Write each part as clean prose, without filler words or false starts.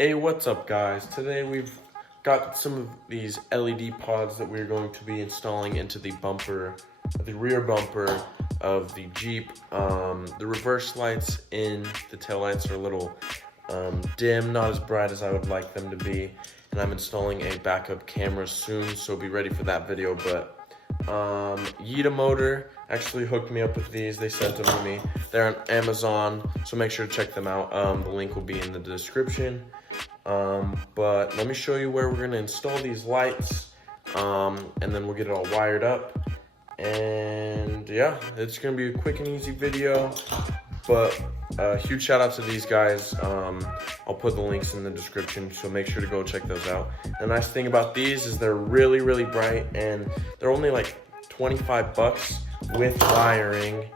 Hey, what's up guys? Today we've got some of these LED pods that we're going to be installing into the rear bumper of the Jeep. The reverse lights in the taillights are a little dim, not as bright as I would like them to be. And I'm installing a backup camera soon, so be ready for that video. But Yitamotor actually hooked me up with these. They sent them to me. They're on Amazon, so make sure to check them out. The link will be in the description. But let me show you where we're going to install these lights, and then we'll get it all wired up. And yeah, it's going to be a quick and easy video, but huge shout out to these guys. I'll put the links in the description, so make sure to go check those out. The nice thing about these is they're really, really bright, and they're only like 25 bucks with wiring,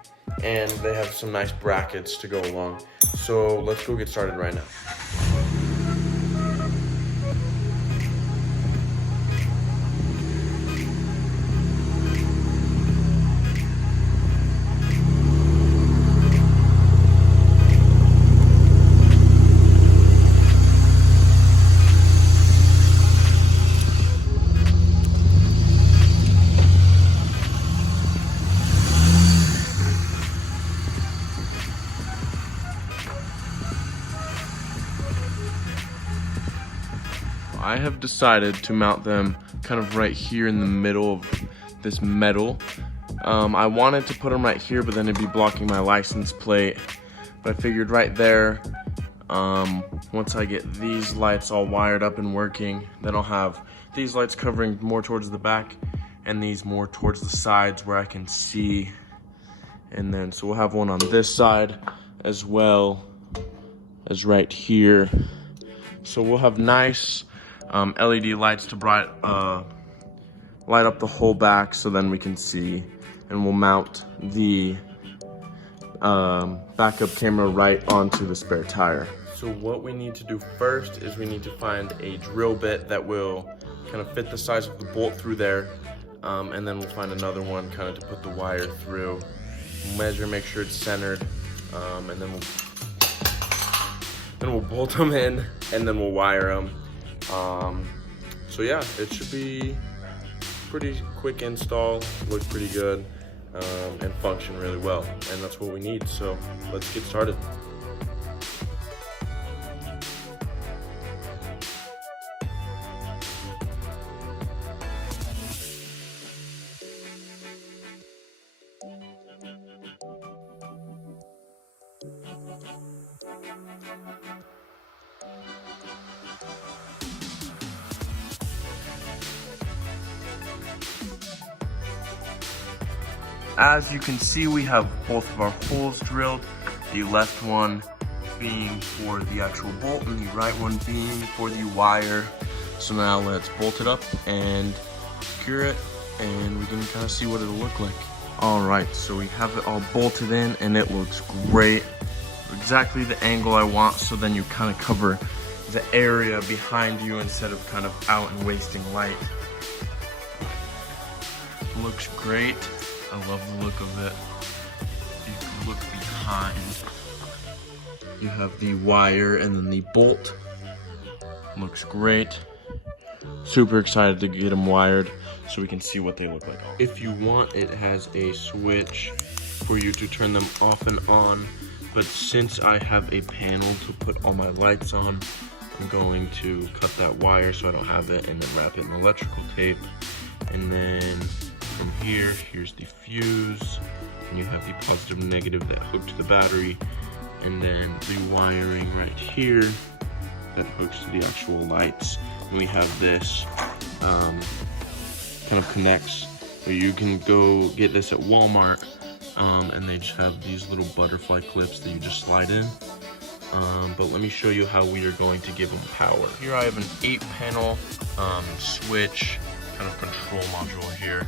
and they have some nice brackets to go along. So let's go get started right now. I have decided to mount them kind of right here in the middle of this metal. I wanted to put them right here, but then it'd be blocking my license plate. But I figured right there, once I get these lights all wired up and working, then I'll have these lights covering more towards the back and these more towards the sides where I can see. And then, so we'll have one on this side as well as right here. So we'll have nice LED lights to light up the whole back, so then we can see. And we'll mount the backup camera right onto the spare tire. So what we need to do first is we need to find a drill bit that will kind of fit the size of the bolt through there, and then we'll find another one kind of to put the wire through. Measure, make sure it's centered, and then we'll bolt them in, and then we'll wire them. So yeah, it should be pretty quick install, look pretty good, and function really well, and that's what we need. So let's get started. As you can see, we have both of our holes drilled, the left one being for the actual bolt and the right one being for the wire. So now let's bolt it up and secure it, and we can kind of see what it'll look like. All right, so we have it all bolted in and it looks great. Exactly the angle I want, so then you kind of cover the area behind you instead of kind of out and wasting light. Looks great. I love the look of it. You can look behind. You have the wire and then the bolt. Looks great. Super excited to get them wired so we can see what they look like. If you want, it has a switch for you to turn them off and on. But since I have a panel to put all my lights on, I'm going to cut that wire so I don't have it, and then wrap it in electrical tape. And then from here, here's the fuse, and you have the positive and negative that hook to the battery, and then the wiring right here that hooks to the actual lights. And we have this kind of connects, where you can go get this at Walmart, and they just have these little butterfly clips that you just slide in. But let me show you how we are going to give them power. Here I have an 8-panel switch kind of control module here.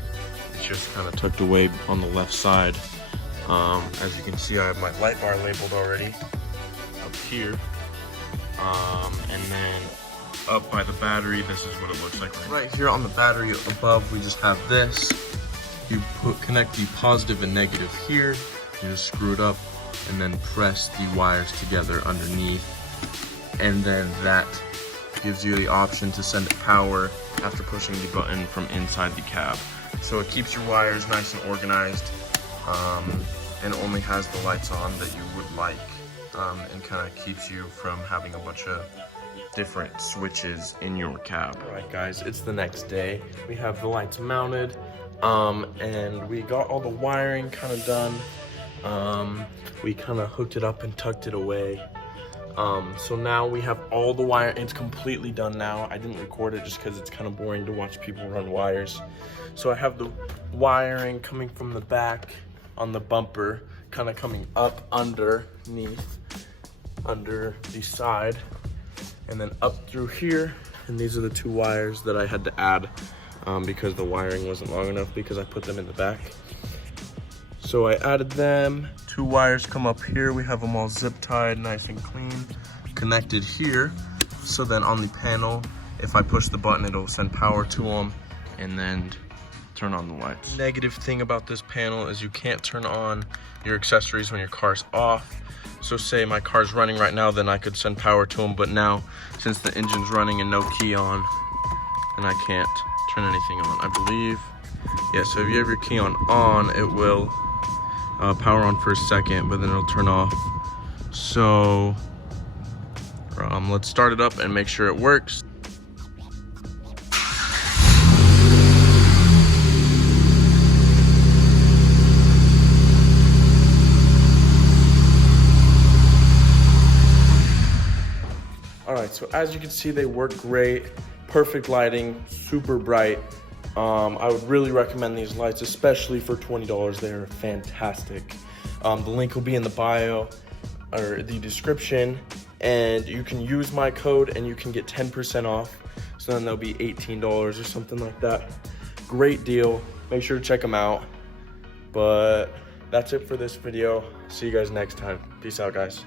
It's just kind of tucked away on the left side. As you can see, I have my light bar labeled already up here. And then up by the battery, this is what it looks like. Right here on the battery above, we just have this. You connect the positive and negative here. You just screw it up and then press the wires together underneath. and then that gives you the option to send power after pushing the button from inside the cab. So it keeps your wires nice and organized, and only has the lights on that you would like, and kind of keeps you from having a bunch of different switches in your cab. All right guys, it's the next day. We have the lights mounted, and we got all the wiring kind of done. We kind of hooked it up and tucked it away. So now we have all the wire. It's completely done now. I didn't record it just because it's kind of boring to watch people run wires. So I have the wiring coming from the back on the bumper, kind of coming up underneath, under the side, and then up through here. And these are the two wires that I had to add because the wiring wasn't long enough because I put them in the back. So I added them. Two wires come up here. We have them all zip tied, nice and clean, connected here. So then on the panel, if I push the button, it'll send power to them and then turn on the lights. Negative thing about this panel is you can't turn on your accessories when your car's off. So say my car's running right now, then I could send power to them, but now since the engine's running and no key on, then I can't turn anything on, I believe. Yeah, so if you have your key on, it will power on for a second, but then it'll turn off. So let's start it up and make sure it works. All right, so as you can see, they work great. Perfect lighting, super bright. I would really recommend these lights, especially for $20. They're fantastic. The link will be in the bio or the description, and you can use my code and you can get 10% off. So then they'll be $18 or something like that. Great deal. Make sure to check them out. But that's it for this video. See you guys next time. Peace out, guys.